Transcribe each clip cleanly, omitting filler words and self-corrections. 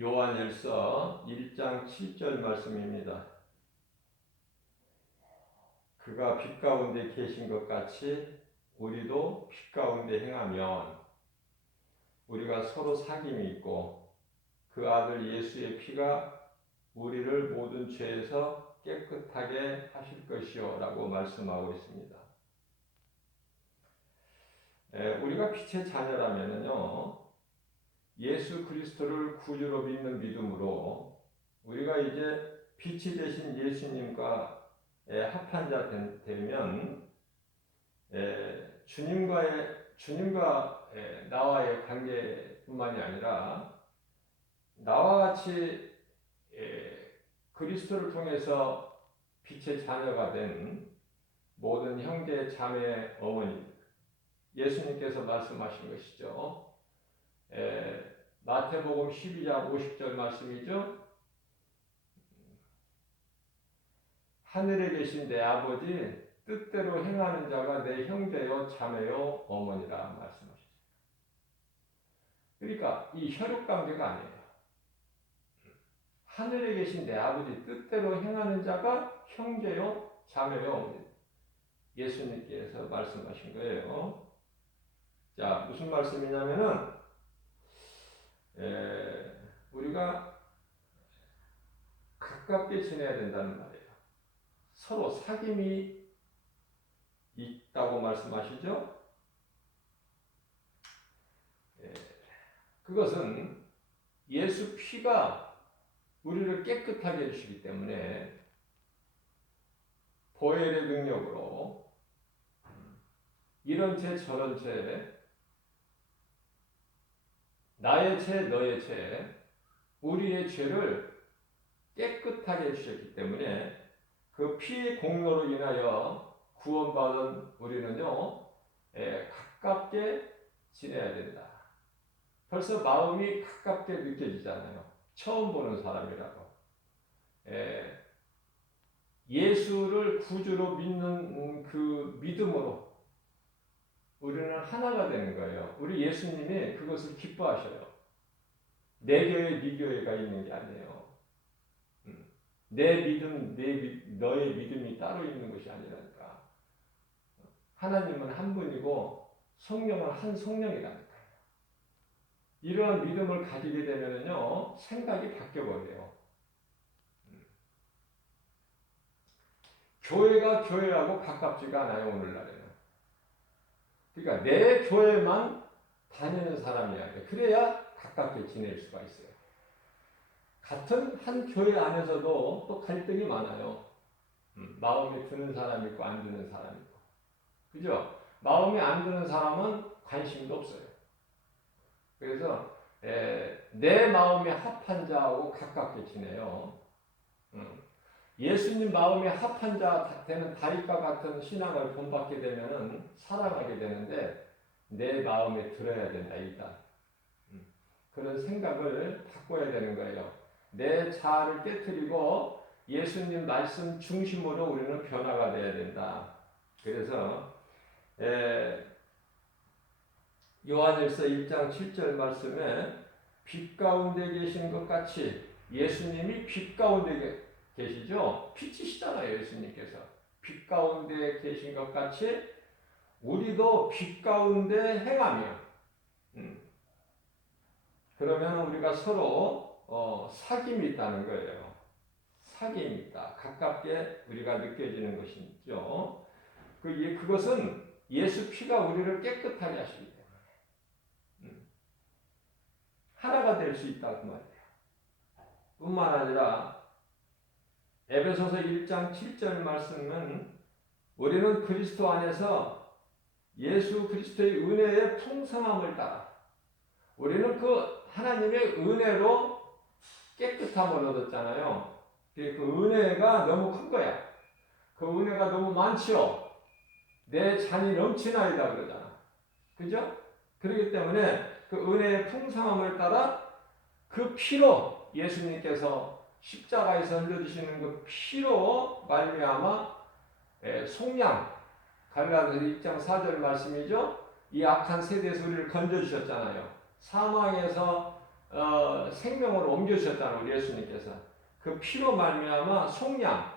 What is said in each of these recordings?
요한일서 1장 7절 말씀입니다. 그가 빛 가운데 계신 것 같이 우리도 빛 가운데 행하면 우리가 서로 사귐이 있고 그 아들 예수의 피가 우리를 모든 죄에서 깨끗하게 하실 것이요 라고 말씀하고 있습니다. 우리가 빛의 자녀라면요, 예수 그리스도를 구주로 믿는 믿음으로 우리가 이제 빛이 되신 예수님과 합한 자 되면 주님과 나와의 관계뿐만이 아니라 나와 같이 그리스도를 통해서 빛의 자녀가 된 모든 형제, 자매, 어머니, 예수님께서 말씀하신 것이죠. 마태복음 12장 50절 말씀이죠. 하늘에 계신 내 아버지 뜻대로 행하는 자가 내 형제요, 자매요, 어머니라 말씀하셨어요. 그러니까 이 혈육관계가 아니에요. 하늘에 계신 내 아버지 뜻대로 행하는 자가 형제요, 자매요, 어머니. 예수님께서 말씀하신 거예요. 자, 무슨 말씀이냐면은 우리가 가깝게 지내야 된다는 말이에요. 서로 사귐이 있다고 말씀하시죠? 그것은 예수 피가 우리를 깨끗하게 해주시기 때문에 보혈의 능력으로 이런 죄 저런 죄, 나의 죄 너의 죄, 우리의 죄를 깨끗하게 해주셨기 때문에 그 피의 공로로 인하여 구원받은 우리는요, 가깝게 지내야 된다. 벌써 마음이 가깝게 느껴지잖아요. 처음 보는 사람이라고. 예수를 구주로 믿는 그 믿음으로 우리는 하나가 되는 거예요. 우리 예수님이 그것을 기뻐하셔요. 내 교회, 네 교회가 있는 게 아니에요. 내 믿음, 너의 믿음이 따로 있는 것이 아니라니까. 하나님은 한 분이고 성령은 한 성령이라니까요. 이러한 믿음을 가지게 되면요, 생각이 바뀌어버려요. 교회가 교회하고 가깝지가 않아요, 오늘날에는. 그러니까 내 교회만 다니는 사람이야. 그래야 가깝게 지낼 수가 있어요. 같은 한 교회 안에서도 또 갈등이 많아요. 마음에 드는 사람이 있고 안 드는 사람이 있고. 그죠? 마음에 안 드는 사람은 관심도 없어요. 그래서 내 마음에 합한 자하고 가깝게 지내요. 예수님 마음에 합한 자 되는 다윗과 같은 신앙을 본받게 되면은 살아가게 되는데 내 마음에 들어야 된다 일단. 그런 생각을 바꿔야 되는 거예요. 내 자아를 깨트리고 예수님 말씀 중심으로 우리는 변화가 돼야 된다. 그래서 요한일서 1장 7절 말씀에 빛 가운데 계신 것 같이 예수님이 빛 가운데 계시죠? 빛이시잖아요, 예수님께서. 빛 가운데 계신 것 같이 우리도 빛 가운데 행하며 그러면 우리가 서로 사귐이 있다는 거예요. 사귐이 있다. 가깝게 우리가 느껴지는 것이죠. 그것은 예수 피가 우리를 깨끗하게 하시기 때문에 하나가 될 수 있다고 말이에요. 뿐만 아니라 에베소서 1장 7절 말씀은 우리는 그리스도 안에서 예수 그리스도의 은혜의 풍성함을 따라 우리는 그 하나님의 은혜로 깨끗함을 얻었잖아요. 그 은혜가 너무 큰 거야. 그 은혜가 너무 많지요. 내 잔이 넘치나이다 그러잖아. 그죠? 그렇기 때문에 그 은혜의 풍성함을 따라 그 피로 예수님께서 십자가에서 흘려주시는 그 피로 말미암아 속량 갈라디아서 1장 4절 말씀이죠. 이 악한 세대에서 우리를 건져주셨잖아요. 사망에서 생명으로 옮겨주셨다는 우리 예수님께서 그 피로 말미암아 속량,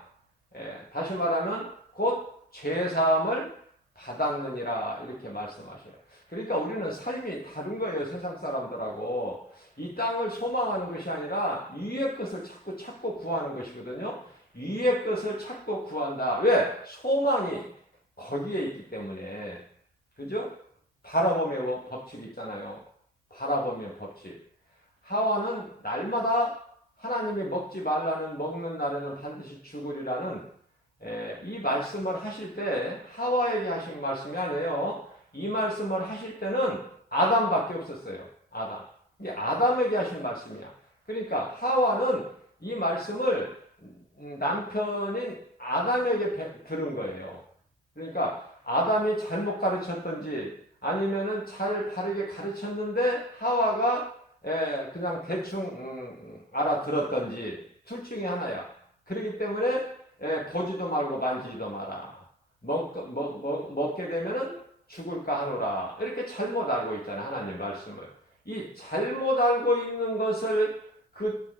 다시 말하면 곧 죄사함을 받았느니라 이렇게 말씀하셔요. 그러니까 우리는 삶이 다른 거예요. 세상 사람들하고. 이 땅을 소망하는 것이 아니라 위의 것을 자꾸 찾고 구하는 것이거든요. 위의 것을 찾고 구한다. 왜? 소망이 거기에 있기 때문에. 그죠? 바라보며 법칙 있잖아요. 바라보며 법칙. 하와는 날마다 하나님이 먹지 말라는 먹는 날에는 반드시 죽으리라는 이 말씀을 하실 때 하와에게 하신 말씀이 아니에요. 이 말씀을 하실 때는 아담밖에 없었어요. 아담. 이게 아담에게 하신 말씀이야. 그러니까 하와는 이 말씀을 남편인 아담에게 들은 거예요. 그러니까 아담이 잘못 가르쳤던지 아니면은 잘 바르게 가르쳤는데 하와가 그냥 대충 알아들었던지 둘 중에 하나야. 그렇기 때문에 보지도 말고 만지지도 마라. 먹게 되면은 죽을까 하노라. 이렇게 잘못 알고 있잖아요. 하나님 말씀을. 이 잘못 알고 있는 것을 그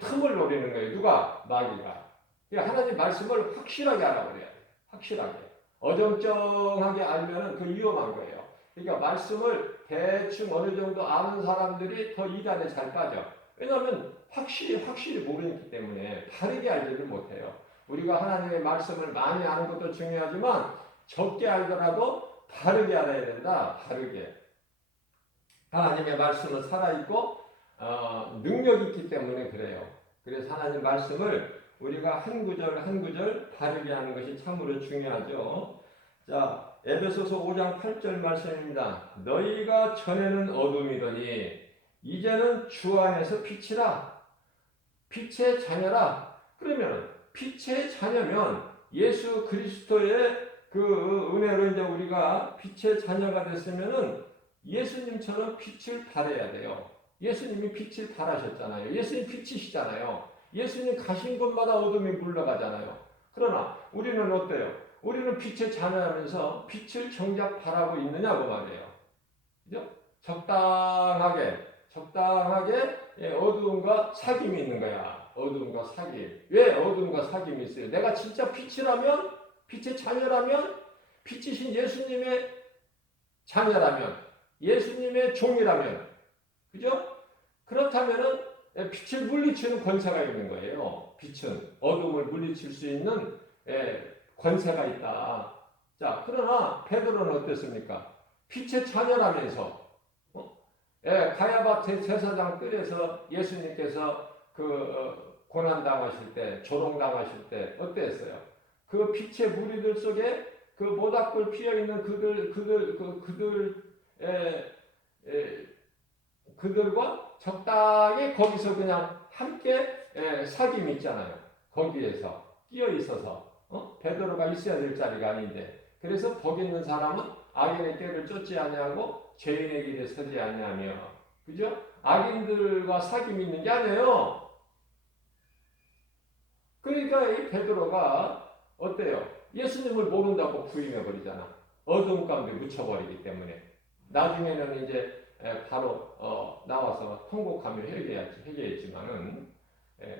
틈을 노리는 거예요. 누가? 마귀가. 그러니까 하나님 말씀을 확실하게 알아버려야 돼요. 확실하게. 어정쩡하게 알면은 그 위험한 거예요. 그러니까 말씀을 대충 어느 정도 아는 사람들이 더 이단에 잘 빠져. 왜냐하면 확실히 모르기 때문에 바르게 알지를 못해요. 우리가 하나님의 말씀을 많이 아는 것도 중요하지만 적게 알더라도 바르게 알아야 된다. 바르게. 하나님의 말씀은 살아있고 능력이 있기 때문에 그래요. 그래서 하나님 말씀을 우리가 한 구절 한 구절 바르게 하는 것이 참으로 중요하죠. 자, 에베소서 5장 8절 말씀입니다. 너희가 전에는 어둠이더니 이제는 주 안에서 빛이라. 빛의 자녀라. 그러면 빛의 자녀면 예수 그리스도의 그 은혜로 이제 우리가 빛의 자녀가 됐으면은 예수님처럼 빛을 발해야 돼요. 예수님이 빛을 발하셨잖아요. 예수님 빛이시잖아요. 예수님 가신 곳마다 어둠이 물러가잖아요. 그러나 우리는 어때요? 우리는 빛의 자녀라면서 빛을 정작 바라고 있느냐고 말이에요. 그죠? 적당하게 어두움과 사귐이 있는 거야. 어두움과 사귐. 왜 어두움과 사귐이 있어요? 내가 진짜 빛이라면, 빛의 자녀라면, 빛이신 예수님의 자녀라면, 예수님의 종이라면, 그죠? 그렇다면은 빛을 물리치는 권세가 있는 거예요. 빛은 어둠을 물리칠 수 있는 권세가 있다. 자, 그러나 베드로는 어땠습니까? 빛의 자녀라면서 가야바 제사장 뜰에서 예수님께서 고난 당하실 때, 조롱 당하실 때 어땠어요? 그 빛의 무리들 속에 그 모닥불 피어 있는 그들과 적당히 거기서 그냥 함께 사귐이 있잖아요. 거기에서 끼어 있어서 베드로가 있어야 될 자리가 아닌데, 그래서 거기 있는 사람은 악인의 꾀를 쫓지 아니하고 죄인의 길에 서지 아니하며, 그죠? 악인들과 사귐이 있는 게 아니에요. 그러니까 이 베드로가 어때요? 예수님을 모른다고 부인해 버리잖아. 어둠 가운데 묻혀버리기 때문에. 나중에는 이제 바로 나와서 통곡하며 회개했지만은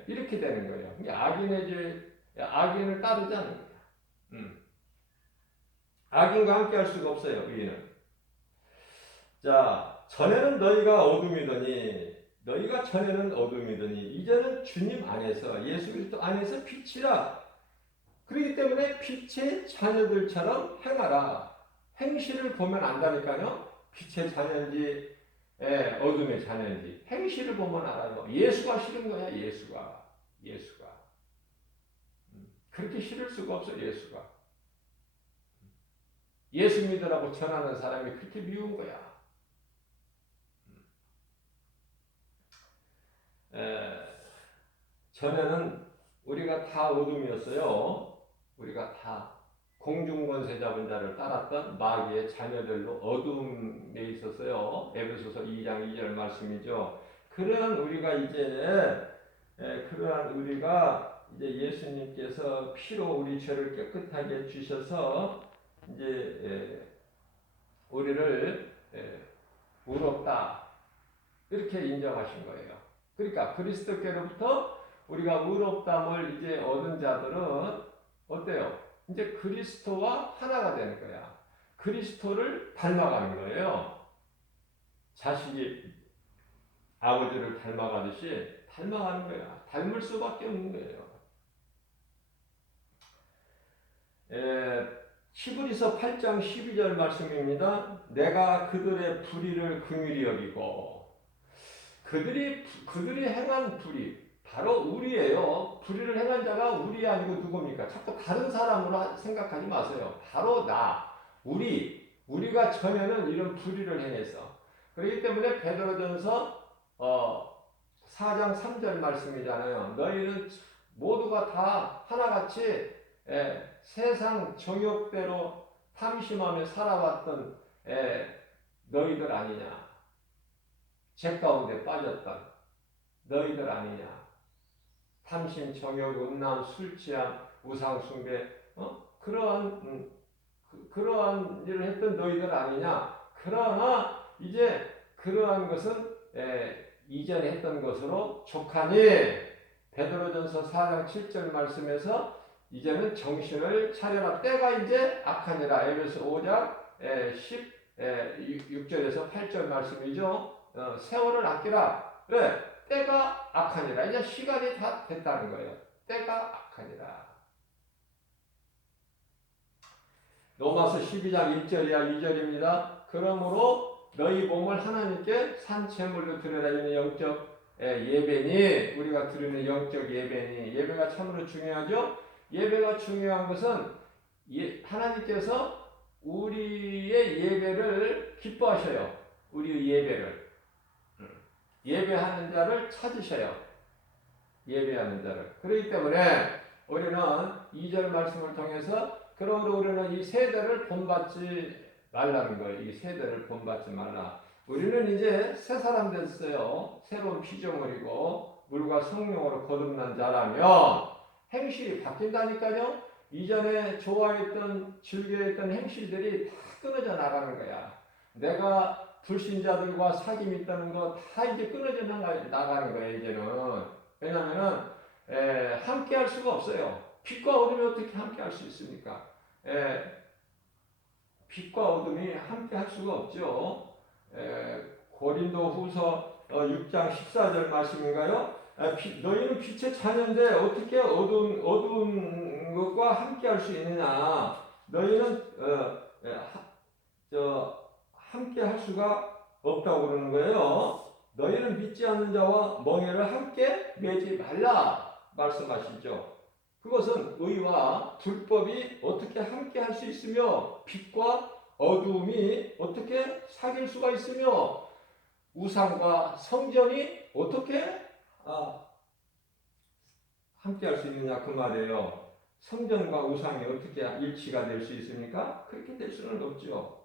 이렇게 되는 거예요. 악인을 따르자는 거예요. 악인과 함께 할 수가 없어요. 우리는. 자, 전에는 너희가 전에는 어둠이더니 이제는 주님 안에서, 예수 그리스도 안에서 빛이라. 그렇기 때문에 빛의 자녀들처럼 행하라. 행실을 보면 안다니까요. 빛의 자녀인지 어둠의 자녀인지 행실을 보면 알아요. 예수가 싫은 거야. 예수가 그렇게 싫을 수가 없어. 예수 믿으라고 전하는 사람이 그렇게 미운 거야. 전에는 우리가 다 어둠이었어요. 우리가 다 공중권세 잡은 자를 따랐던 마귀의 자녀들로 어둠에 있었어요. 에베소서 2장 2절 말씀이죠. 그러한 우리가 이제 예수님께서 피로 우리 죄를 깨끗하게 주셔서 이제 우리를 의롭다. 이렇게 인정하신 거예요. 그러니까 그리스도께로부터 우리가 의롭다함을 이제 얻은 자들은 어때요? 이제 그리스도와 하나가 되는 거야. 그리스도를 닮아가는 거예요. 자식이 아버지를 닮아가듯이 닮아가는 거야. 닮을 수밖에 없는 거예요. 히브리서 8장 12절 말씀입니다. 내가 그들의 불의를 긍휼히 여기고 그들이 행한 불의 바로 우리예요. 불의를 행한 자가 우리 아니고 누굽니까? 자꾸 다른 사람으로 생각하지 마세요. 바로 우리가 전에는 이런 불의를 행했어. 그렇기 때문에 베드로전서 4장 3절 말씀이잖아요. 너희는 모두가 다 하나같이 세상 정욕대로 탐심하며 살아왔던 너희들 아니냐. 죄 가운데 빠졌던 너희들 아니냐. 탐심, 정욕, 음란, 술 취함, 우상 숭배, 그러한 일을 했던 너희들 아니냐. 그러나 이제 그러한 것은 이전에 했던 것으로 족하니 베드로전서 4장 7절 말씀에서 이제는 정신을 차려라. 때가 이제 악하니라. 에베소 5장 16절에서 8절 말씀이죠. 세월을 아끼라. 왜? 때가 악하니라. 이제 시간이 다 됐다는 거예요. 때가 악하니라. 로마서 12장 1절이야 2절입니다. 그러므로 너희 몸을 하나님께 산 제물로 드려라. 이는 영적 예배니, 우리가 드리는 영적 예배니, 예배가 참으로 중요하죠. 예배가 중요한 것은 하나님께서 우리의 예배를 기뻐하셔요. 우리의 예배를. 예배하는 자를 찾으셔요. 예배하는 자를. 그렇기 때문에 우리는 2절 말씀을 통해서 그러므로 우리는 이 세대를 본받지 말라는 거예요. 이 세대를 본받지 말라. 우리는 이제 새 사람 됐어요. 새로운 피조물이고 물과 성령으로 거듭난 자라면 행실이 바뀐다니까요. 이전에 좋아했던 즐겨했던 행실들이 다 끊어져 나가는 거야. 내가 불신자들과 사귐 있다는 거 다 이제 끊어져 나가는 거예요. 이제는. 왜냐하면 함께 할 수가 없어요. 빛과 어둠이 어떻게 함께 할 수 있습니까? 빛과 어둠이 함께 할 수가 없죠. 고린도 후서 6장 14절 말씀인가요? 너희는 빛의 자녀인데 어떻게 어두운 것과 함께 할 수 있느냐? 너희는 함께 할 수가 없다고 그러는 거예요. 너희는 믿지 않는 자와 멍에를 함께 매지 말라 말씀하시죠. 그것은 의와 불법이 어떻게 함께 할 수 있으며 빛과 어두움이 어떻게 사귈 수가 있으며 우상과 성전이 어떻게 함께 할 수 있느냐 그 말이에요. 성전과 우상이 어떻게 일치가 될 수 있습니까? 그렇게 될 수는 없죠.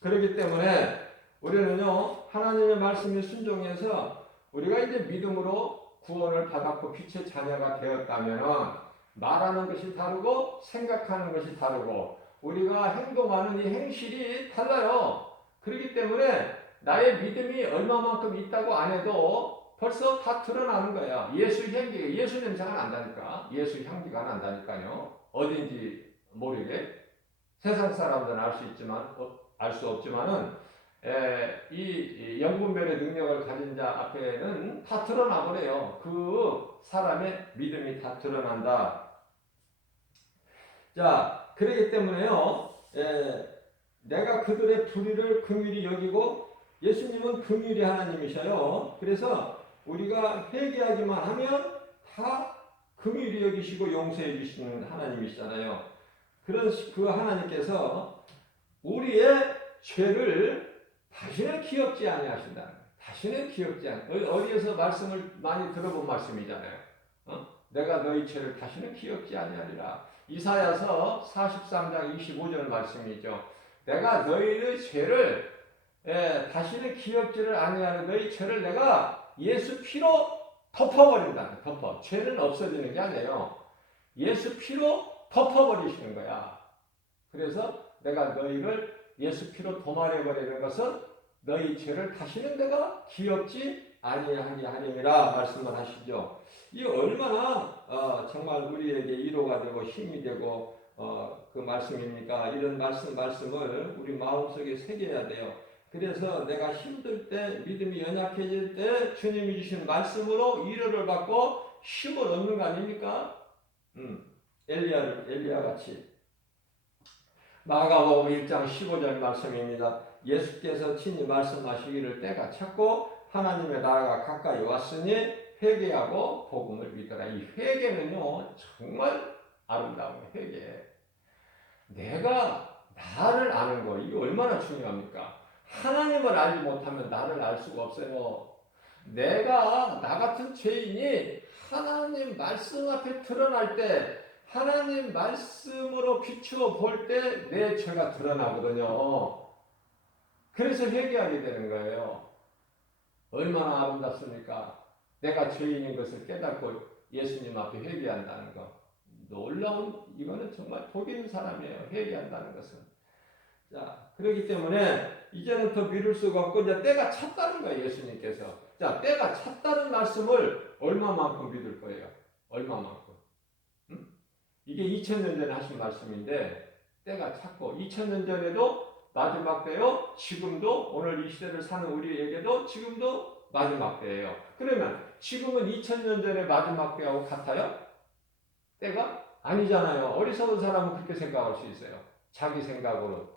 그렇기 때문에 우리는요 하나님의 말씀에 순종해서 우리가 이제 믿음으로 구원을 받았고 빛의 자녀가 되었다면 말하는 것이 다르고 생각하는 것이 다르고 우리가 행동하는 이 행실이 달라요. 그렇기 때문에 나의 믿음이 얼마만큼 있다고 안 해도 벌써 다 드러나는 거야. 예수 냄새가 난다니까. 예수 향기가 난다니까요. 어딘지 모르게 세상 사람들은 알 수 있지만 알 수 없지만은 이 영분별의 능력을 가진 자 앞에는 다 드러나 버려요. 그 사람의 믿음이 다 드러난다. 자, 그렇기 때문에요. 내가 그들의 불의를 긍휼히 여기고 예수님은 긍휼이 하나님이셔요. 그래서 우리가 회개하기만 하면 다 긍휼히 여기시고 용서해 주시는 하나님이시잖아요. 그런 그 하나님께서 우리의 죄를 다시는 기억지 아니하신다. 다시는 기억지 않. 어디에서 말씀을 많이 들어본 말씀이잖아요. 내가 너희 죄를 다시는 기억지 아니하리라. 이사야서 43장 25절 말씀이죠. 내가 너희의 죄를 다시는 기억지를 아니하는 너희 죄를 내가 예수 피로 덮어버린다. 죄는 없어지는 게 아니에요. 예수 피로 덮어버리시는 거야. 그래서 내가 너희를 예수 피로 도말해버리는 것은 너희 죄를 다시는 내가 기억지 아니하게 하림이라 말씀을 하시죠. 이 얼마나 정말 우리에게 위로가 되고 힘이 되고 그 말씀입니까? 이런 말씀을 우리 마음속에 새겨야 돼요. 그래서 내가 힘들 때, 믿음이 연약해질 때 주님이 주신 말씀으로 위로를 받고 힘을 얻는 거 아닙니까? 엘리야 같이. 마가복음 1장 15절 말씀입니다. 예수께서 친히 말씀하시기를 때가 찼고 하나님의 나라가 가까이 왔으니 회개하고 복음을 믿어라. 이 회개는요 정말 아름다운 회개. 내가 나를 아는 거 이게 얼마나 중요합니까? 하나님을 알지 못하면 나를 알 수가 없어요. 내가 나 같은 죄인이 하나님 말씀 앞에 드러날 때 하나님 말씀으로 비추어 볼 때 내 죄가 드러나거든요. 그래서 회개하게 되는 거예요. 얼마나 아름답습니까? 내가 죄인인 것을 깨닫고 예수님 앞에 회개한다는 거. 놀라운, 이거는 정말 복 있는 사람이에요. 회개한다는 것은. 자, 그렇기 때문에 이제는 더 미룰 수가 없고 이제 때가 찼다는 거예요. 예수님께서. 자, 때가 찼다는 말씀을 얼마만큼 믿을 거예요? 얼마만큼? 이게 2000년 전에 하신 말씀인데 때가 찼고 2000년 전에도 마지막 때요. 지금도 오늘 이 시대를 사는 우리에게도 지금도 마지막 때예요. 그러면 지금은 2000년 전에 마지막 때하고 같아요? 때가? 아니잖아요. 어리석은 사람은 그렇게 생각할 수 있어요. 자기 생각으로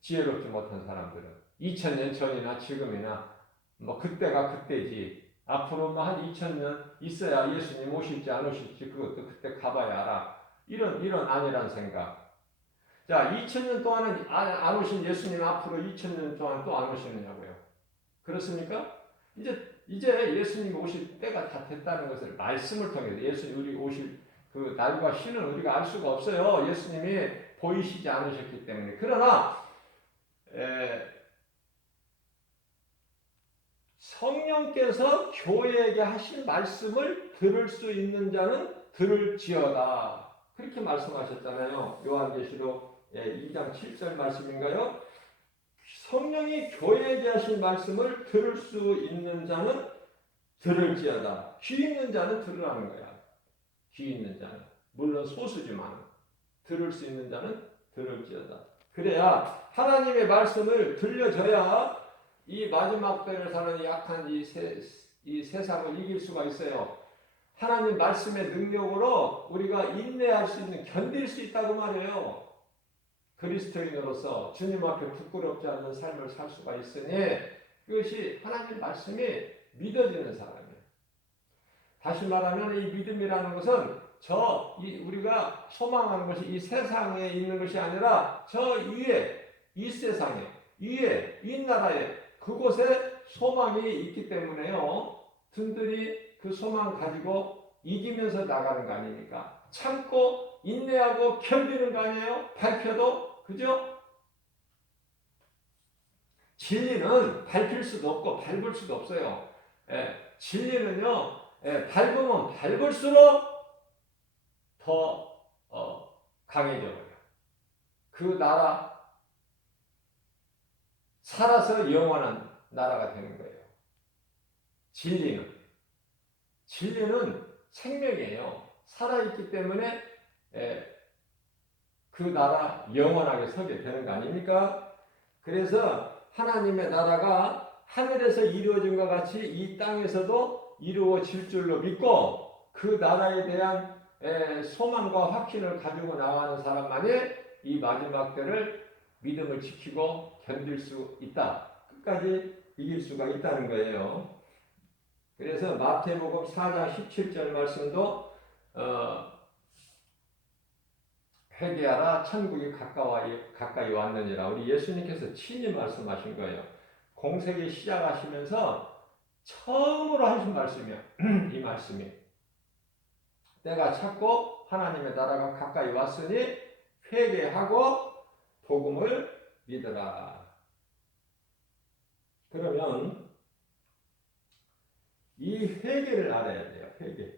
지혜롭지 못한 사람들은 2000년 전이나 지금이나 뭐 그때가 그때지. 앞으로 뭐 한 2000년 있어야 예수님 오실지 안 오실지 그것도 그때 가봐야 알아. 이런 아니란 생각. 자, 2000년 동안은 안 오신 예수님 앞으로 2000년 동안 또 안 오시느냐고요. 그렇습니까? 이제 예수님 오실 때가 다 됐다는 것을 말씀을 통해서 예수님 우리 오실 그 날과 시는 우리가 알 수가 없어요. 예수님이 보이시지 않으셨기 때문에. 그러나 성령께서 교회에게 하신 말씀을 들을 수 있는 자는 들을지어다. 그렇게 말씀하셨잖아요. 요한계시록 2장 7절 말씀인가요? 성령이 교회에게 하신 말씀을 들을 수 있는 자는 들을지어다. 귀 있는 자는 들으라는 거야. 귀 있는 자는. 물론 소수지만 들을 수 있는 자는 들을지어다. 그래야 하나님의 말씀을 들려줘야 이 마지막 때를 사는 약한 이 세상을 이길 수가 있어요. 하나님 말씀의 능력으로 우리가 인내할 수 있는, 견딜 수 있다고 말해요. 그리스도인으로서 주님 앞에 부끄럽지 않는 삶을 살 수가 있으니 그것이 하나님 말씀이 믿어지는 사람이에요. 다시 말하면 이 믿음이라는 것은 우리가 소망하는 것이 이 세상에 있는 것이 아니라 저 위에, 이 세상에, 위에, 이 나라에, 그곳에 소망이 있기 때문에요. 든든히 그 소망 가지고 이기면서 나가는 거 아닙니까? 참고, 인내하고 견디는 거 아니에요? 밟혀도, 그죠? 진리는 밟힐 수도 없고, 밟을 수도 없어요. 진리는요, 밟으면 밟을수록 더 강해져요. 그 나라 살아서 영원한 나라가 되는 거예요. 진리는 생명이에요. 살아있기 때문에 그 나라 영원하게 서게 되는 거 아닙니까? 그래서 하나님의 나라가 하늘에서 이루어진 것 같이 이 땅에서도 이루어질 줄로 믿고 그 나라에 대한 소망과 확신을 가지고 나가는 사람만이 이 마지막 때를 믿음을 지키고 견딜 수 있다. 끝까지 이길 수가 있다는 거예요. 그래서 마태복음 4장 17절 말씀도 회개하라 천국이 가까이 왔느니라. 우리 예수님께서 친히 말씀하신 거예요. 공생애 시작하시면서 처음으로 하신 말씀이에요. 이 말씀이. 때가 찼고 하나님의 나라가 가까이 왔으니 회개하고 복음을 믿으라. 그러면 이 회개를 알아야 돼요. 회개.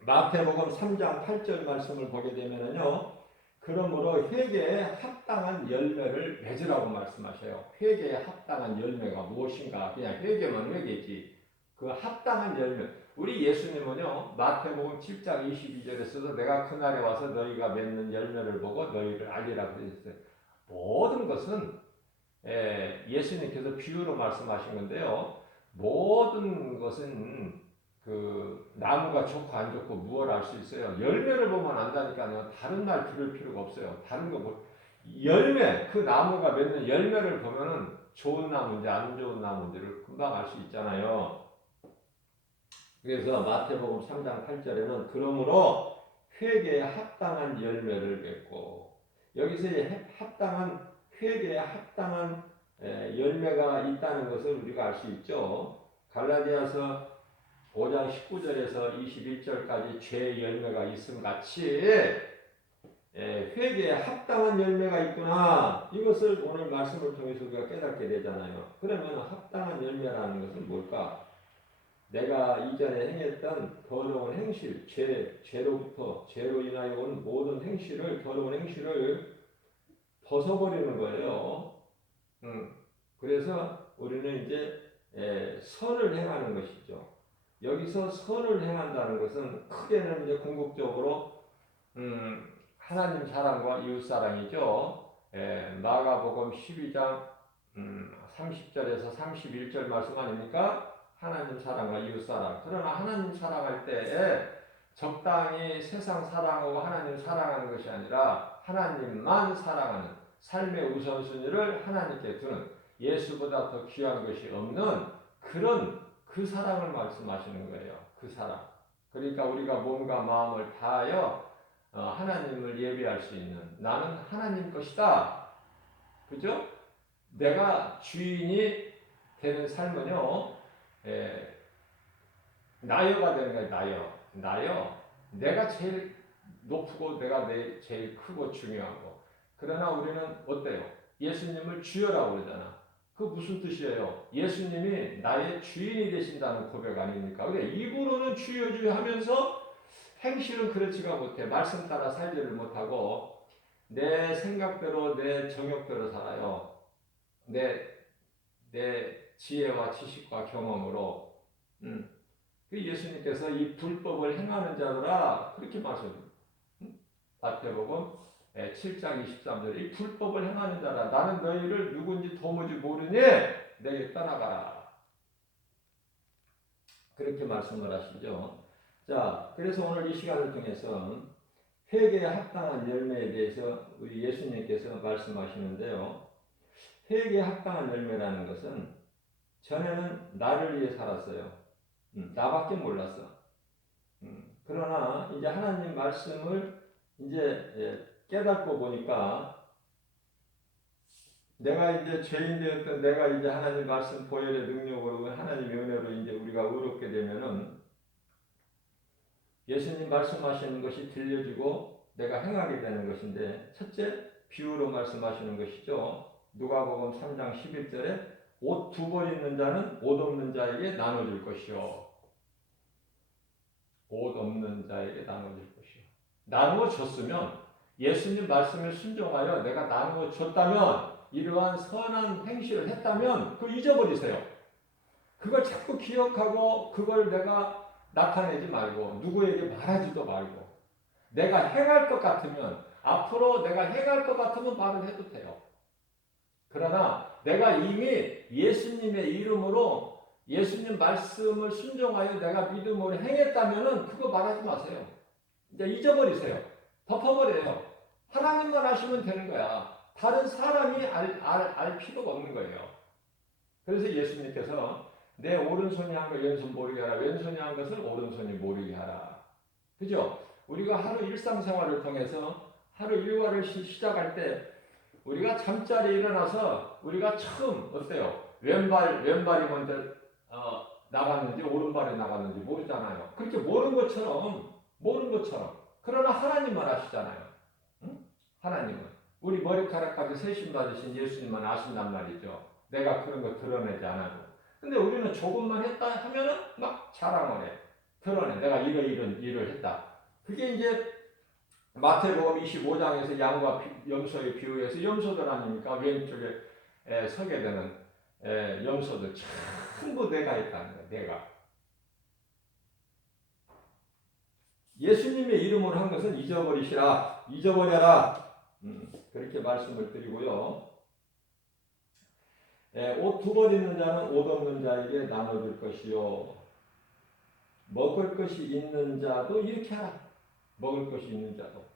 마태복음 3장 8절 말씀을 보게 되면요. 그러므로 회개에 합당한 열매를 맺으라고 말씀하셔요. 회개에 합당한 열매가 무엇인가? 그냥 회개만 회개지. 그 합당한 열매. 우리 예수님은요, 마태복음 7장 22절에서도 내가 그날에 와서 너희가 맺는 열매를 보고 너희를 알리라 그러셨어요. 모든 것은 예수님께서 비유로 말씀하신 건데요. 모든 것은 그 나무가 좋고 안 좋고 무엇을 알 수 있어요. 열매를 보면 안다니까요. 다른 말 들을 필요가 없어요. 다른 거 뭐 열매, 그 나무가 맺는 열매를 보면은 좋은 나무인지 안 좋은 나무인지를 금방 알 수 있잖아요. 그래서 마태복음 3장 8절에는 그러므로 회개에 합당한 열매를 맺고, 여기서 합당한 회개에 합당한 열매가 있다는 것을 우리가 알 수 있죠. 갈라디아서 5장 19절에서 21절까지 죄의 열매가 있음 같이 회개에 합당한 열매가 있구나. 이것을 오늘 말씀을 통해서 우리가 깨닫게 되잖아요. 그러면 합당한 열매라는 것은 뭘까? 내가 이전에 행했던 더러운 행실, 죄로 인하여 온 모든 행실을, 더러운 행실을 벗어버리는 거예요. 그래서 우리는 이제 선을 행하는 것이죠. 여기서 선을 행한다는 것은 크게는 이제 궁극적으로 하나님 사랑과 이웃 사랑이죠. 마가복음 12장 30절에서 31절 말씀 아닙니까? 하나님 사랑과 이웃 사랑. 그러나 하나님 사랑할 때에 적당히 세상 사랑하고 하나님 사랑하는 것이 아니라 하나님만 사랑하는 삶의 우선순위를 하나님께 두는, 예수보다 더 귀한 것이 없는 그런 그 사랑을 말씀하시는 거예요. 그 사랑. 그러니까 우리가 몸과 마음을 다하여 하나님을 예배할 수 있는, 나는 하나님 것이다. 그죠? 내가 주인이 되는 삶은요, 나여가 되는 거예요. 나여. 내가 제일 높고 내가 제일 크고 중요하고. 그러나 우리는 어때요? 예수님을 주여라고 그러잖아. 그 무슨 뜻이에요? 예수님이 나의 주인이 되신다는 고백 아닙니까? 근데 입으로는 주여 주여 하면서 행실은 그렇지가 못해. 말씀 따라 살지를 못하고 내 생각대로 내 정욕대로 살아요. 내 지혜와 지식과 경험으로. 그 예수님께서 이 불법을 행하는 자들아 그렇게 말씀합니다. 마태복음 7장 23절 이 불법을 행하는 자라 나는 너희를 누군지 도무지 모르니 내게 떠나가라. 그렇게 말씀을 하시죠. 자, 그래서 오늘 이 시간을 통해서 회개에 합당한 열매에 대해서 우리 예수님께서 말씀하시는데요. 회개에 합당한 열매라는 것은 전에는 나를 위해 살았어요. 나밖에 몰랐어. 그러나 이제 하나님 말씀을 이제 깨닫고 보니까 내가 이제 죄인 되었던 내가 이제 하나님 말씀 보혈의 능력으로 하나님의 은혜로 이제 우리가 의롭게 되면은 예수님 말씀하시는 것이 들려지고 내가 행하게 되는 것인데, 첫째 비유로 말씀하시는 것이죠. 누가복음 3장 11절에 옷 2벌 있는 자는 옷 없는 자에게 나눠줄 것이요. 옷 없는 자에게 나눠줄 것이요. 나누어 줬으면, 예수님 말씀에 순종하여 내가 나누어 줬다면, 이러한 선한 행실을 했다면 그걸 잊어버리세요. 그걸 자꾸 기억하고 그걸 내가 나타내지 말고 누구에게 말하지도 말고, 내가 행할 것 같으면, 앞으로 내가 행할 것 같으면 말을 해도 돼요. 그러나 내가 이미 예수님의 이름으로 예수님 말씀을 순종하여 내가 믿음으로 행했다면은 그거 말하지 마세요. 이제 잊어버리세요. 덮어버려요. 하나님만 하시면 되는 거야. 다른 사람이 알 필요가 없는 거예요. 그래서 예수님께서 내 오른손이 한 걸 왼손 모르게 하라. 왼손이 한 것을 오른손이 모르게 하라. 그죠? 우리가 하루 일상생활을 통해서 하루 일과를 시작할 때 우리가 잠자리에 일어나서 우리가 처음 어때요? 왼발이 먼저 나갔는지 오른발이 나갔는지 모르잖아요. 그렇게 모르는 것처럼. 그러나 하나님만 아시잖아요. 응? 하나님은 우리 머리카락까지 세심 받으신 예수님만 아신단 말이죠. 내가 그런 거 드러내지 않아도. 근데 우리는 조금만 했다 하면은 막 자랑을 해. 드러내. 내가 이런 일을 했다. 그게 이제 마태복음 25장에서 양과 염소의 비유에서 염소들 아닙니까? 왼쪽에 서게 되는 염소들 전부 내가 있다는 거예요. 내가. 예수님의 이름으로 한 것은 잊어버리시라, 잊어버려라. 그렇게 말씀을 드리고요. 옷 두 벌 있는 자는 옷 없는 자에게 나눠줄 것이요. 먹을 것이 있는 자도 이렇게 하라. 먹을 것이 있는 자도.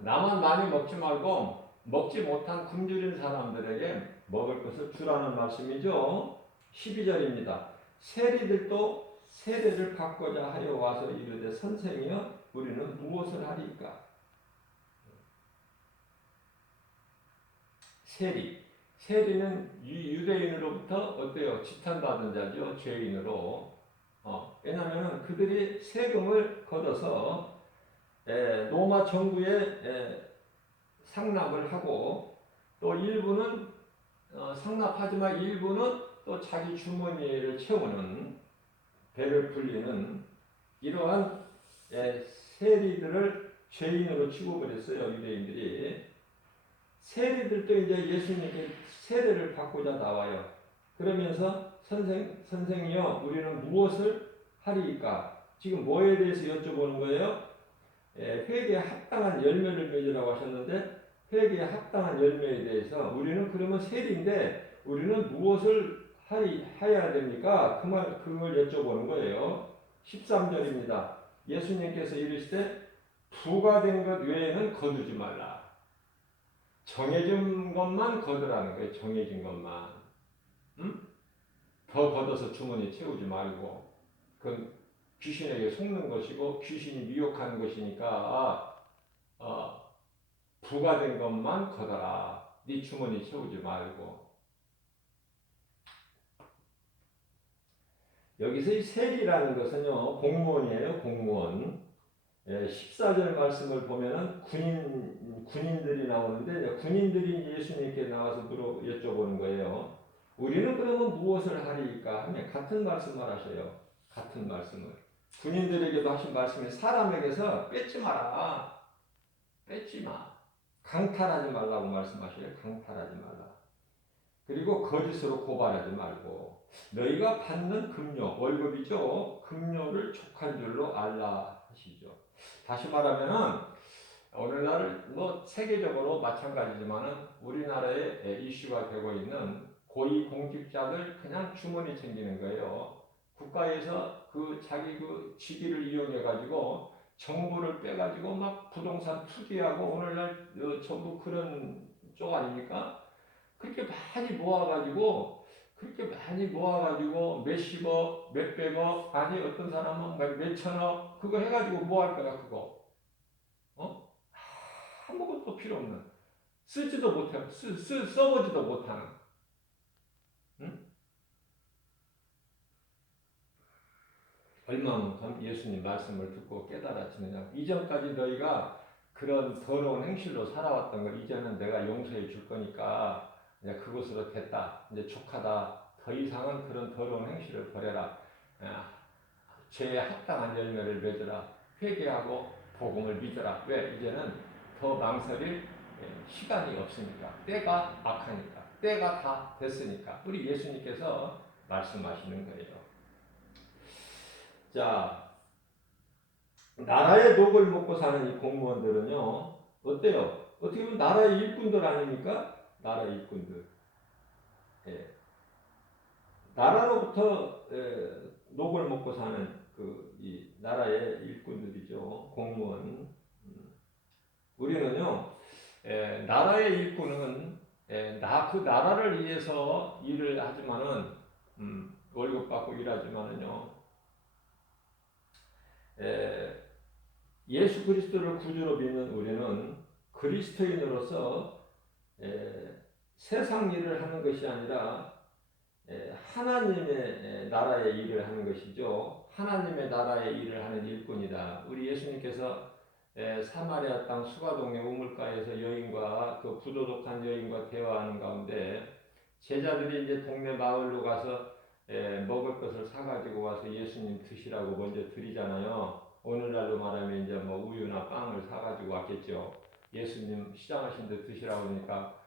나만 많이 먹지 말고 먹지 못한 굶주린 사람들에게 먹을 것을 주라는 말씀이죠. 12절입니다. 세리들도 세례를 받고자 하여 와서 이르되 선생이여 우리는 무엇을 하리까? 세리는 유대인으로부터 어때요? 지탄받은 자죠. 죄인으로. 왜냐하면 그들이 세금을 걷어서 로마 정부에 상납을 하고 또 일부는 상납하지만 일부는 또 자기 주머니를 채우는 배를 불리는 이러한 세리들을 죄인으로 취급을 했어요. 유대인들이. 세리들도 이제 예수님께 세례를 받고자 나와요. 그러면서 선생이여 우리는 무엇을 하리이까? 지금 뭐에 대해서 여쭤보는 거예요? 회개에 합당한 열매를 맺으라고 하셨는데 회개에 합당한 열매에 대해서 우리는 그러면 세리인데 우리는 무엇을 하여야 됩니까? 그걸 여쭤보는 거예요. 13절입니다. 예수님께서 이르시되 부과된 것 외에는 거두지 말라. 정해진 것만 거두라는 거예요. 정해진 것만. 더 걷어서 주머니 채우지 말고. 그건 귀신에게 속는 것이고 귀신이 미혹하는 것이니까 부과된 것만 걷어라. 네 주머니 채우지 말고. 여기서 이 세리라는 것은요. 공무원이에요. 공무원. 14절 말씀을 보면은 군인들이 나오는데 군인들이 예수님께 나와서 여쭤보는 거예요. 우리는 그러면 무엇을 하리까 하면 같은 말씀을 하셔요. 같은 말씀을. 군인들에게도 하신 말씀이 사람에게서 뺏지 마라. 뺏지 마. 강탈하지 말라고 말씀하셔요. 강탈하지 말라. 그리고 거짓으로 고발하지 말고 너희가 받는 금료, 월급이죠. 금료를 족한 줄로 알라 하시죠. 다시 말하면은 오늘날 세계적으로 마찬가지지만은 우리나라에 이슈가 되고 있는 고위 공직자들 그냥 주머니 챙기는 거예요. 국가에서 자기 직위를 이용해 가지고 정보를 빼 가지고 막 부동산 투기하고 오늘날 전부 그런 쪽 아닙니까? 그렇게 많이 모아가지고 몇십억, 몇백억, 아니 어떤 사람은 몇천억 그거 해가지고 뭐 할 거야 그거? 아무것도 필요 없는 쓰지도 못해 써보지도 못하는. 응? 얼마만큼 예수님 말씀을 듣고 깨달아지느냐. 이전까지 너희가 그런 더러운 행실로 살아왔던 걸 이제는 내가 용서해 줄 거니까 이제 그것으로 됐다. 이제 족하다. 더 이상은 그런 더러운 행실을 버려라. 죄에 합당한 열매를 맺으라. 회개하고 복음을 믿으라. 왜? 이제는 더 망설일 시간이 없으니까. 때가 악하니까. 때가 다 됐으니까. 우리 예수님께서 말씀하시는 거예요. 자, 나라의 녹을 먹고 사는 이 공무원들은요, 어때요? 어떻게 보면 나라의 일꾼들 아닙니까? 나라의 일꾼들. 예. 나라로부터 녹을 먹고 사는 이 나라의 일꾼들이죠. 공무원. 우리는요, 나라의 일꾼은 그 나라를 위해서 일을 하지만은 월급 받고 일하지만은요. 예수 그리스도를 구주로 믿는 우리는 그리스도인으로서 세상 일을 하는 것이 아니라 하나님의 나라의 일을 하는 것이죠. 하나님의 나라의 일을 하는 일꾼이다. 우리 예수님께서 사마리아 땅 수가동의 우물가에서 여인과 그 부도덕한 여인과 대화하는 가운데 제자들이 이제 동네 마을로 가서 먹을 것을 사가지고 와서 예수님 드시라고 먼저 드리잖아요. 오늘날로 말하면 이제 뭐 우유나 빵을 사가지고 왔겠죠. 예수님 시장하신 데 드시라고 하니까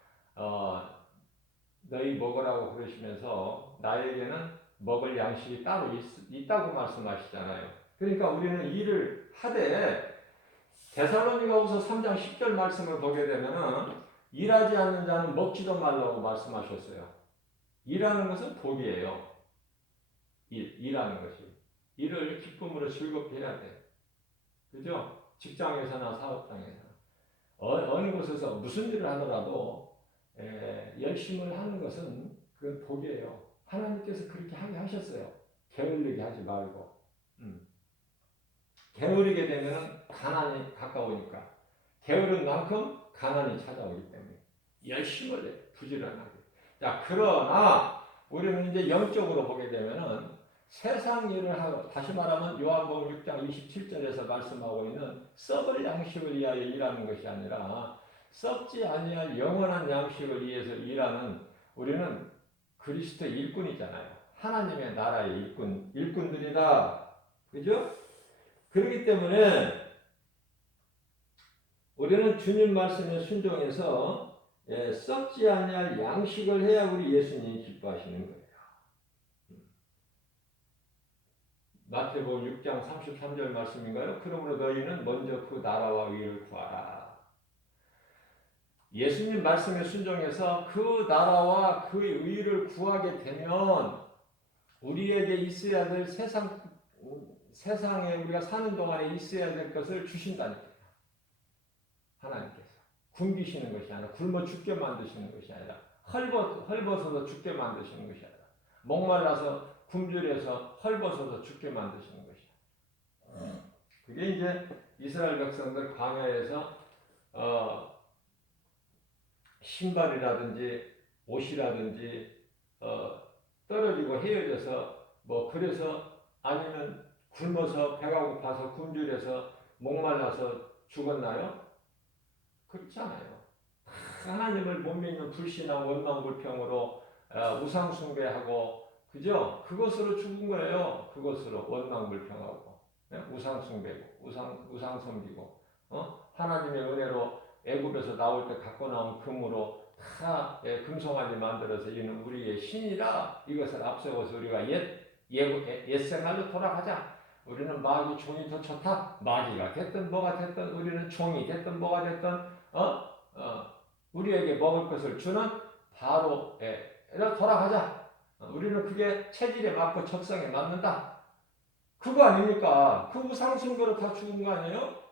너희 먹으라고 그러시면서 나에게는 먹을 양식이 따로 있다고 말씀하시잖아요. 그러니까 우리는 일을 하되 데살로니가후서 3장 10절 말씀을 보게 되면은 일하지 않는 자는 먹지도 말라고 말씀하셨어요. 일하는 것은 복이에요. 일하는 것이. 일을 기쁨으로 즐겁게 해야 돼. 그죠? 직장에서나 사업장에서. 어느 곳에서 무슨 일을 하더라도 열심을 하는 것은 그건 복이에요. 하나님께서 그렇게 하게 하셨어요. 게을르게 하지 말고. 게으르게 되면 가난이 가까우니까. 게으른 만큼 가난이 찾아오기 때문에. 열심을 해. 부지런하게. 자, 그러나 우리는 이제 영적으로 보게 되면은 세상 일을 하고, 다시 말하면 요한복음 6장 27절에서 말씀하고 있는 썩을 양식을 위하여 일하는 것이 아니라 썩지 아니할 영원한 양식을 위해서 일하는 우리는 그리스도의 일꾼이잖아요. 하나님의 나라의 일꾼들이다. 그죠? 그렇기 때문에 우리는 주님 말씀에 순종해서 썩지 아니할 양식을 해야 우리 예수님이 기뻐하시는 거예요. 마태복음 6장 33절 말씀인가요? 그러므로 너희는 먼저 그 나라와 의를 구하라. 예수님 말씀에 순종해서 그 나라와 그 의를 구하게 되면 우리에게 있어야 될 세상에 우리가 사는 동안에 있어야 될 것을 주신다니까요. 하나님께서. 굶기시는 것이 아니라 굶어 죽게 만드시는 것이 아니라 헐벗어서 죽게 만드시는 것이 아니라 목말라서 굶주려서 헐벗어서 죽게 만드시는 것이야. 그게 이제 이스라엘 백성들 광야에서 신발이라든지 옷이라든지 떨어지고 헤어져서 뭐 그래서 아니면 굶어서 배가 고파서 굶주려서 목말라서 죽었나요? 그렇잖아요. 하나님을 못 믿는 불신하고 원망불평으로 우상 숭배하고 그죠? 그것으로 죽은 거예요. 그것으로 원망불평하고 우상 숭배고 우상 섬기고 하나님의 은혜로 애굽에서 나올 때 갖고 나온 금으로 다 금송아지 만들어서 이는 우리의 신이라 이것을 앞세워서 우리가 옛생활로 돌아가자. 우리는 마귀 종이 더 좋다. 마귀가 됐든 뭐가 됐든 우리는 종이 됐든 뭐가 됐든 우리에게 먹을 것을 주는 바로 돌아가자. 우리는 그게 체질에 맞고 적성에 맞는다. 그거 아닙니까? 그 우상숭배로 다 죽은 거 아니에요?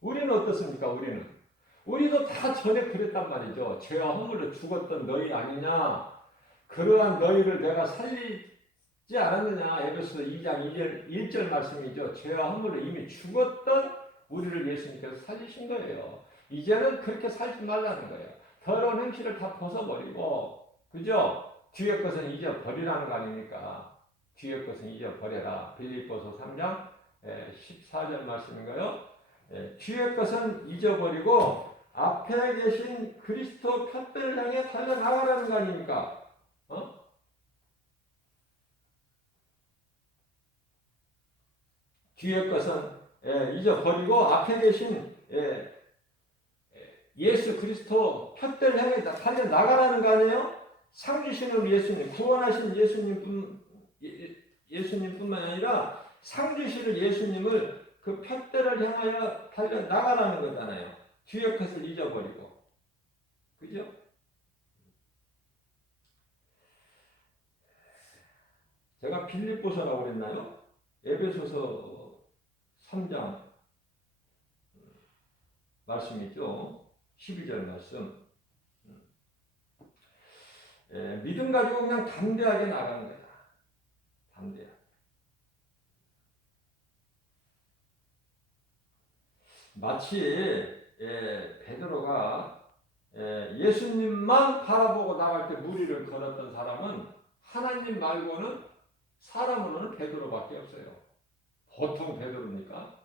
우리는 어떻습니까? 우리도 다 전에 그랬단 말이죠. 죄와 허물로 죽었던 너희 아니냐? 그러한 너희를 내가 살리지 않았느냐? 에베소서 2장 1절 말씀이죠. 죄와 허물로 이미 죽었던 우리를 예수님께서 살리신 거예요. 이제는 그렇게 살지 말라는 거예요. 더러운 행실을 다 벗어버리고, 그죠? 뒤의 것은 잊어버리라는 거 아닙니까? 뒤의 것은 잊어버려라. 빌립보서 3장 14절 말씀인가요? 뒤의 것은 잊어버리고 앞에 계신 그리스도 푯배를 향해 달려나가라는 거 아닙니까? 뒤의 것은 잊어버리고 앞에 계신 예수 그리스도 푯배를 향해 달려나가라는 거 아니에요? 상 주시는 우리 예수님, 구원하신 예수님뿐만 아니라 상 주시는 예수님을 그 푯배를 향하여 달려나가라는 거잖아요. 뒤의 것을 잊어버리고. 그죠? 제가 빌립보서라고 그랬나요? 에베소서 3장 말씀이죠. 12절 말씀. 믿음 가지고 그냥 담대하게 나가는 거야. 담대하게. 마치 베드로가 예수님만 바라보고 나갈 때 무리를 걸었던 사람은 하나님 말고는 사람으로는 베드로밖에 없어요. 보통 베드로입니까?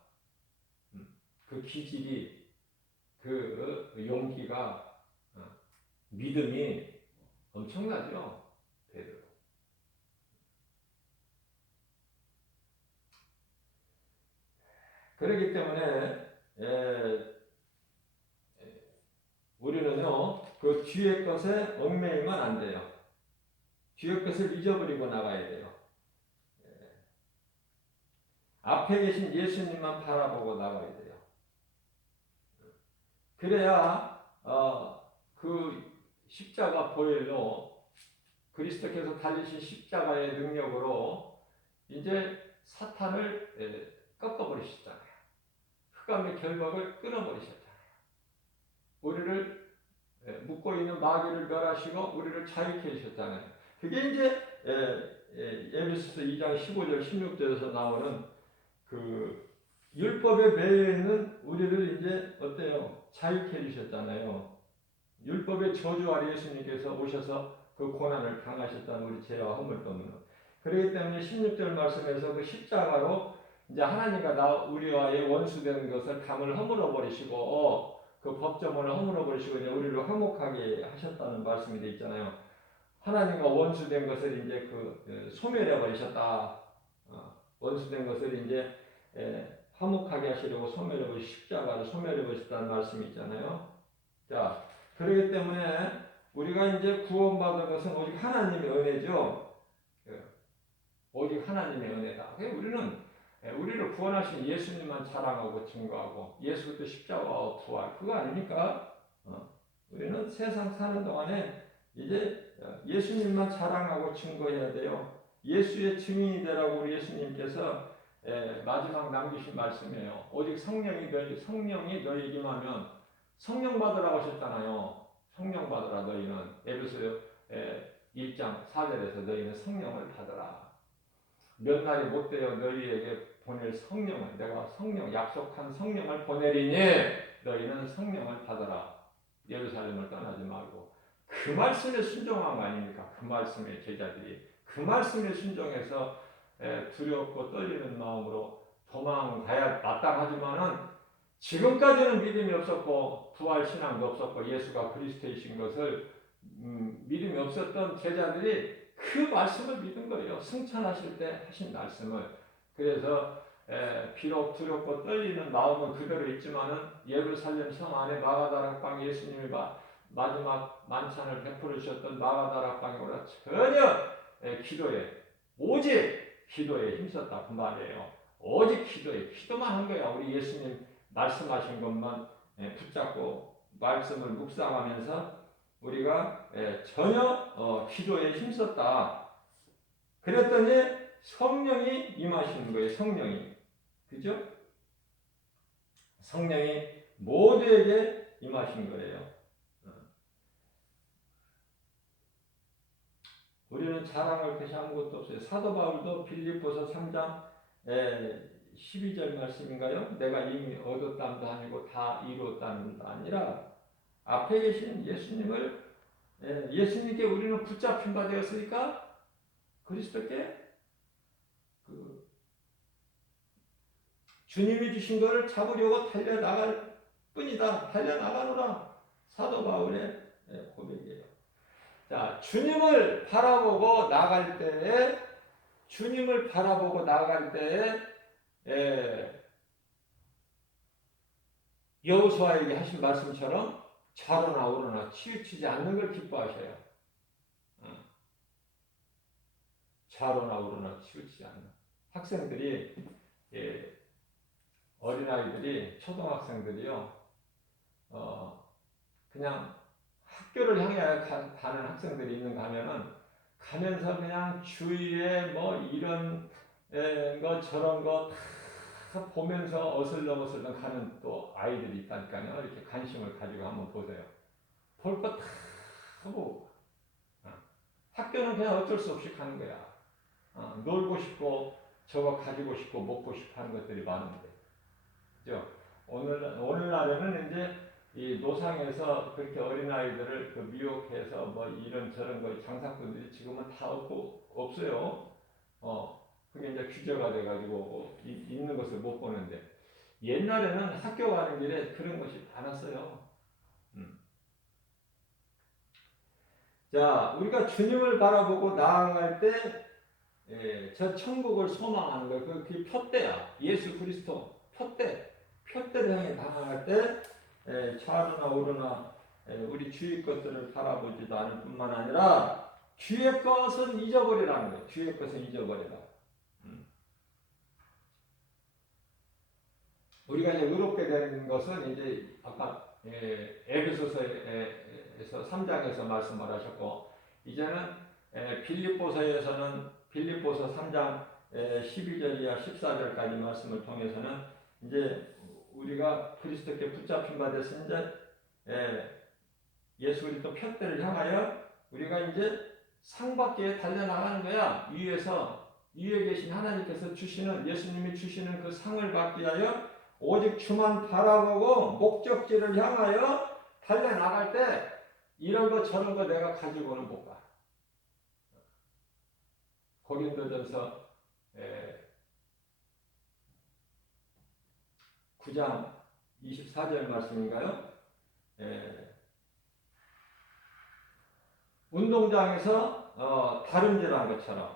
그 기질이 그 용기가 믿음이 엄청나죠. 베드로. 그렇기 때문에 우리는요 그 뒤의 것에 얽매이면 안 돼요. 뒤의 것을 잊어버리고 나가야 돼요. 앞에 계신 예수님만 바라보고 나가야 돼요. 그래야 그 십자가 보혈로 그리스도께서 달리신 십자가의 능력으로 이제 사탄을 꺾어버리셨잖아요. 흑암의 결박을 끊어버리셨잖아요. 우리를 묶고 있는 마귀를 멸하시고 우리를 자유케 하셨잖아요. 그게 이제 에베소서 2장 15절 16절에서 나오는 그 율법에 매여 있는 우리를 이제 어때요? 자유케 해주셨잖아요. 율법의 저주 아래 예수님께서 오셔서 그 고난을 당하셨다는 우리 죄와 허물 때문에. 그렇기 때문에 16절 말씀에서 그 십자가로 이제 하나님과 우리와의 원수된 것을 담을 허물어 버리시고 그 법정을 허물어 버리시고 이제 우리를 화목하게 하셨다는 말씀이 되어 있잖아요. 하나님과 원수된 것을 이제 소멸해 버리셨다. 원수된 것을 이제 화목하게 하시려고 소멸해 버리 십자가를 소멸해 버리셨다는 말씀이 있잖아요. 자, 그렇기 때문에 우리가 이제 구원받은 것은 오직 하나님의 은혜죠. 오직 하나님의 은혜다. 우리를 구원하신 예수님만 자랑하고 증거하고 예수 그리스도 십자가와 부활 그거 아닙니까? 우리는 세상 사는 동안에 이제 예수님만 자랑하고 증거해야 돼요. 예수의 증인이 되라고 우리 예수님께서 마지막 남기신 말씀이에요. 오직 성령이 너희에게 임하면 성령 받으라고 하셨잖아요. 성령 받으라 너희는 에베소 1장 4절에서 너희는 성령을 받으라. 몇 날이 못 되어 너희에게 보낼 성령을 내가 약속한 성령을 보내리니 너희는 성령을 받으라. 예루살렘을 떠나지 말고 그 말씀에 순종한 거 아닙니까? 그 말씀에 제자들이 그 말씀에 순종해서 두렵고 떨리는 마음으로 도망가야 마땅하지만은 지금까지는 믿음이 없었고 부활 신앙도 없었고 예수가 그리스도이신 것을 믿음이 없었던 제자들이 그 말씀을 믿은 거예요. 승천하실 때 하신 말씀을. 그래서 비록 두렵고 떨리는 마음은 그대로 있지만은 예루살렘 성 안에 마가다락방 예수님이 마지막 만찬을 베풀어 주셨던 마가다락방에 올라 전혀 오직 기도에 힘썼다 그 말이에요. 오직 기도만 한 거야. 우리 예수님 말씀하신 것만 붙잡고 말씀을 묵상하면서 우리가 전혀 기도에 힘썼다. 그랬더니 성령이 임하시는 거예요. 성령이. 그죠? 성령이 모두에게 임하신 거예요. 우리는 자랑할 것이 아무것도 없어요. 사도 바울도 빌립보서 3장 12절 말씀인가요? 내가 이미 얻었다는 도 아니고 다 이루었다는 도 아니라 앞에 계신 예수님께 우리는 붙잡힌 바 되었으니까 그리스도께 주님이 주신 것을 잡으려고 달려나갈 뿐이다. 달려나가노라. 사도 바울의 고백이에요. 자, 주님을 바라보고 나갈 때에 여호수아에게 하신 말씀처럼 좌로나 우로나 치우치지 않는 걸 기뻐하셔요. 좌로나 우로나 치우치지 않는 학생들이 어린아이들이 초등학생들이요 그냥 학교를 향해 가는 학생들이 있는가 하면은 가면서 그냥 주위에 뭐 이런 거 저런 거 다 보면서 어슬렁어슬렁 가는 또 아이들이 있다니까요. 이렇게 관심을 가지고 한번 보세요. 볼 거 다 하고 학교는 그냥 어쩔 수 없이 가는 거야. 놀고 싶고 저거 가지고 싶고 먹고 싶어 하는 것들이 많은데 그죠? 오늘날에는 이제 이 노상에서 그렇게 어린아이들을 미혹해서 뭐 이런 저런 거 장사꾼들이 지금은 다 없어요. 그게 이제 규제가 돼가지고 있는 것을 못 보는데 옛날에는 학교 가는 길에 그런 것이 많았어요. 자, 우리가 주님을 바라보고 나아갈 때 저 천국을 소망하는 거예요. 그게 표대야. 예수 그리스도 표대를 향해 나아갈 때 좌우나 우르나 우리 주의 것들을 바라보지도 않을 뿐만 아니라 주의 것은 잊어버리라는 거예요. 주의 것은 잊어버리라. 우리가 이제 의롭게 되는 것은 이제 아까 에베소서에서 3장에서 말씀을 하셨고, 이제는 빌립보서 3장 12절 이하 14절까지 말씀을 통해서는 이제 우리가 그리스도께 붙잡힌 바 됐으니 이제 예수 그리스도 표대를 향하여 우리가 이제 상받기에 달려나가는 거야. 위에 계신 하나님께서 주시는, 예수님이 주시는 그 상을 받기 위하여 오직 주만 바라보고 목적지를 향하여 달려나갈 때 이런 거 저런 거 내가 가지고는 못 가. 고린도전서 9장 24절 말씀인가요? 운동장에서 다름질한 것처럼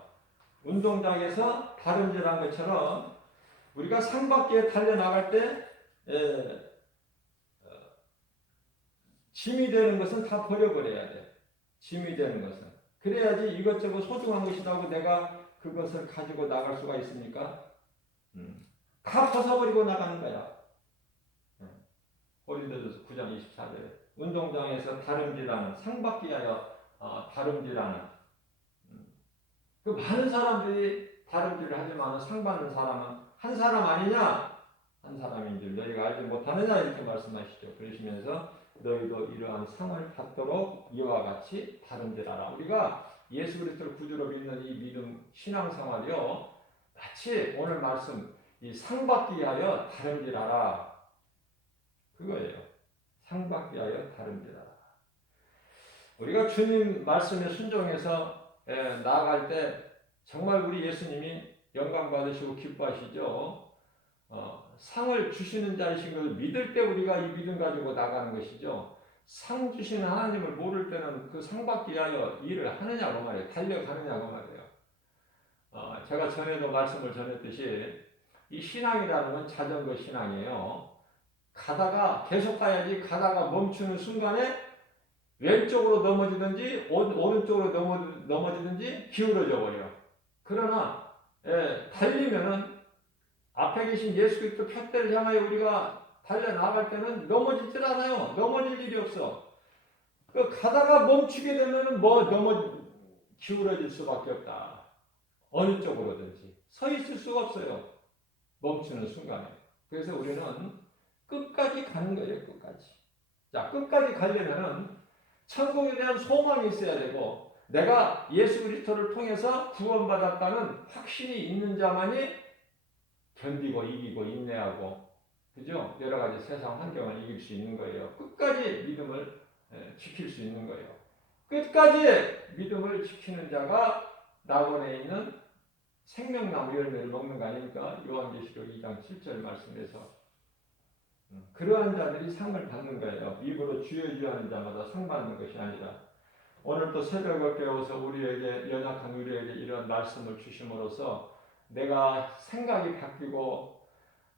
우리가 상받기에 달려나갈 때 짐이 되는 것은 다 버려버려야 돼. 짐이 되는 것은. 그래야지 이것저것 소중한 것이라고 내가 그것을 가지고 나갈 수가 있습니까? 다 벗어버리고 나가는 거야. 고린도전서 9장 24절에 운동장에서 다름질하는, 상받기 위하여 다름질하는, 그 많은 사람들이 다름질을 하지만 상 받는 사람은 한 사람 아니냐? 한 사람인 줄 너희가 알지 못하느냐? 이렇게 말씀하시죠. 그러시면서 너희도 이러한 상을 받도록 이와 같이 다름질하라. 우리가 예수 그리스도를 구주로 믿는 이 믿음 신앙생활이요, 마치 오늘 말씀 이 상 받기 위하여 다름질하라, 그거예요. 상 받기 위하여 다름질하라. 우리가 주님 말씀에 순종해서 나아갈 때 정말 우리 예수님이 영광 받으시고 기뻐하시죠. 상을 주시는 자이신 것을 믿을 때 우리가 이 믿음 가지고 나가는 것이죠. 상 주시는 하나님을 모를 때는 그 상 받기 위하여 일을 하느냐고 말이에요. 달려가느냐고 말이에요. 제가 전에도 말씀을 전했듯이 이 신앙이라는 건 자전거 신앙이에요. 가다가 계속 가야지, 가다가 멈추는 순간에 왼쪽으로 넘어지든지 오른쪽으로 넘어지든지 기울어져 버려. 그러나 달리면은 앞에 계신 예수 그리스도 표대를 향하여 우리가 달려나갈 때는 넘어지질 않아요. 넘어질 일이 없어. 그 가다가 멈추게 되면은 기울어질 수밖에 없다. 어느 쪽으로든지 서 있을 수가 없어요. 멈추는 순간에. 그래서 우리는 끝까지 가는 거예요. 끝까지. 자, 끝까지 가려면은 천국에 대한 소망이 있어야 되고, 내가 예수 그리스도를 통해서 구원받았다는 확신이 있는 자만이 견디고 이기고 인내하고, 그죠? 여러 가지 세상 환경을 이길 수 있는 거예요. 끝까지 믿음을 지킬 수 있는 거예요. 끝까지 믿음을 지키는 자가 낙원에 있는 생명나무 열매를 먹는 거 아닙니까? 요한계시록 2장 7절 말씀에서. 그러한 자들이 상을 받는 거예요. 입으로 주여 주여 하는 자마다 상 받는 것이 아니라. 오늘 또 새벽을 깨워서 우리에게, 연약한 우리에게 이런 말씀을 주심으로써 내가 생각이 바뀌고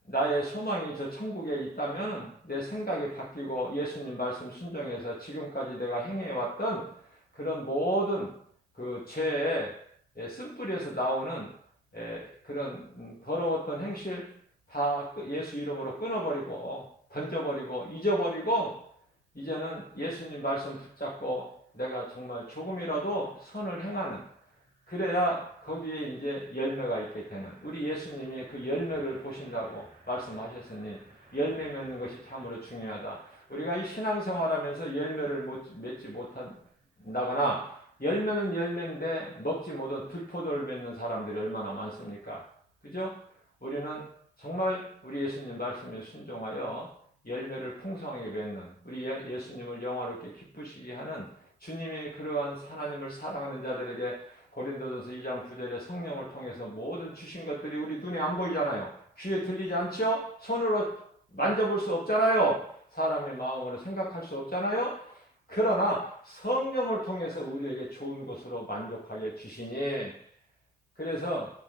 나의 소망이 저 천국에 있다면 내 생각이 바뀌고 예수님 말씀 순종해서 지금까지 내가 행해왔던 그런 모든 그 죄의 쓴뿌리에서 나오는 그런 더러웠던 행실 다 예수 이름으로 끊어버리고 던져버리고 잊어버리고, 이제는 예수님 말씀 붙잡고 내가 정말 조금이라도 선을 행하는, 그래야 거기에 이제 열매가 있게 되는, 우리 예수님이 그 열매를 보신다고 말씀하셨으니 열매 맺는 것이 참으로 중요하다. 우리가 이 신앙생활하면서 열매를 맺지 못한다거나, 열매는 열매인데 먹지 못한 들포도를 맺는 사람들이 얼마나 많습니까? 그죠? 우리는 정말 우리 예수님 말씀에 순종하여 열매를 풍성하게 맺는, 우리 예수님을 영화롭게 기쁘시게 하는 주님이 그러한 하나님을 사랑하는 자들에게 고린도전서 2장 9절에 성령을 통해서 모든 주신 것들이 우리 눈에 안 보이잖아요. 귀에 들리지 않죠? 손으로 만져볼 수 없잖아요. 사람의 마음으로 생각할 수 없잖아요. 그러나 성령을 통해서 우리에게 좋은 것으로 만족하게 주시니, 그래서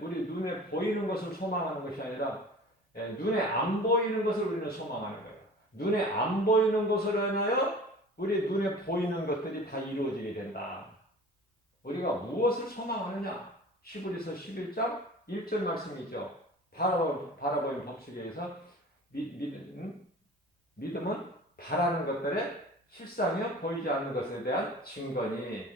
우리 눈에 보이는 것을 소망하는 것이 아니라 눈에 안 보이는 것을 우리는 소망하는 거예요. 눈에 안 보이는 것을 하나요? 우리 눈에 보이는 것들이 다 이루어지게 된다. 우리가 무엇을 소망하느냐? 히브리서 11장 1절 말씀이죠. 바라보는 법칙에 의해서 믿음은 바라는 것들의 실상이요 보이지 않는 것에 대한 증거니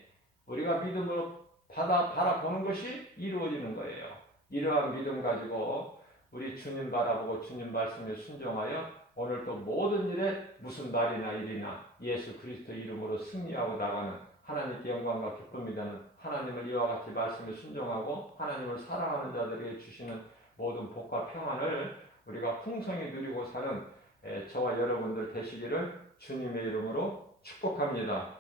우리가 믿음으로 바라보는 것이 이루어지는 거예요. 이러한 믿음 가지고 우리 주님 바라보고 주님 말씀에 순종하여 오늘 또 모든 일에 무슨 날이나 일이나 예수 그리스도 이름으로 승리하고 나가는 하나님께 영광과 기쁨이 되는 하나님을 이와 같이 말씀에 순종하고 하나님을 사랑하는 자들에게 주시는 모든 복과 평안을 우리가 풍성히 누리고 사는 저와 여러분들 되시기를 주님의 이름으로 축복합니다.